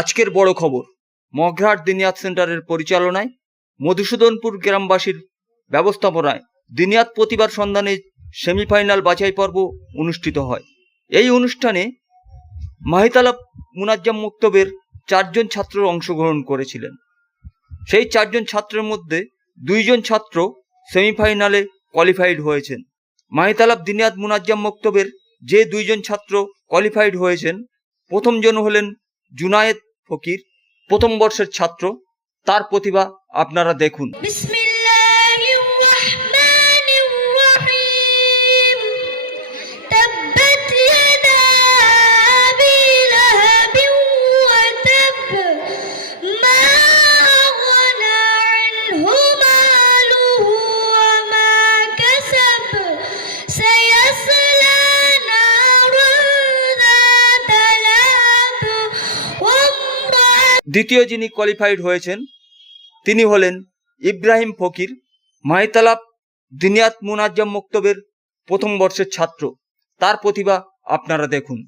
আজকের বড় খবর, মগরাহাট দিনিয়াত সেন্টারের পরিচালনায় মধুসূদনপুর গ্রামবাসীর ব্যবস্থাপনায় দিনিয়াত প্রতিভার সন্ধানে সেমিফাইনাল বাছাই পর্ব অনুষ্ঠিত হয়। এই অনুষ্ঠানে মাহিতালাব মুনাজ্জাম মক্তবের 4 জন ছাত্র অংশগ্রহণ করেছিলেন। সেই 4 জন ছাত্রের মধ্যে 2 জন ছাত্র সেমিফাইনালে কোয়ালিফাইড হয়েছেন। মাহিতালাব দিনিয়াত মুনাজ্জাম মক্তবের যে 2 জন ছাত্র কোয়ালিফাইড হয়েছেন, প্রথম জন হলেন জুনায়েদ ফকির, প্রথম বর্ষের ছাত্র। তার প্রতিভা আপনারা দেখুন। দ্বিতীয় যিনি কোয়ালিফাইড হয়েছেন তিনি হলেন ইব্রাহিম ফকির, মাহিতালাব দিনিয়াত মুনাজ্জাম মক্তবের প্রথম বর্ষের ছাত্র। তার প্রতিভা আপনারা দেখুন।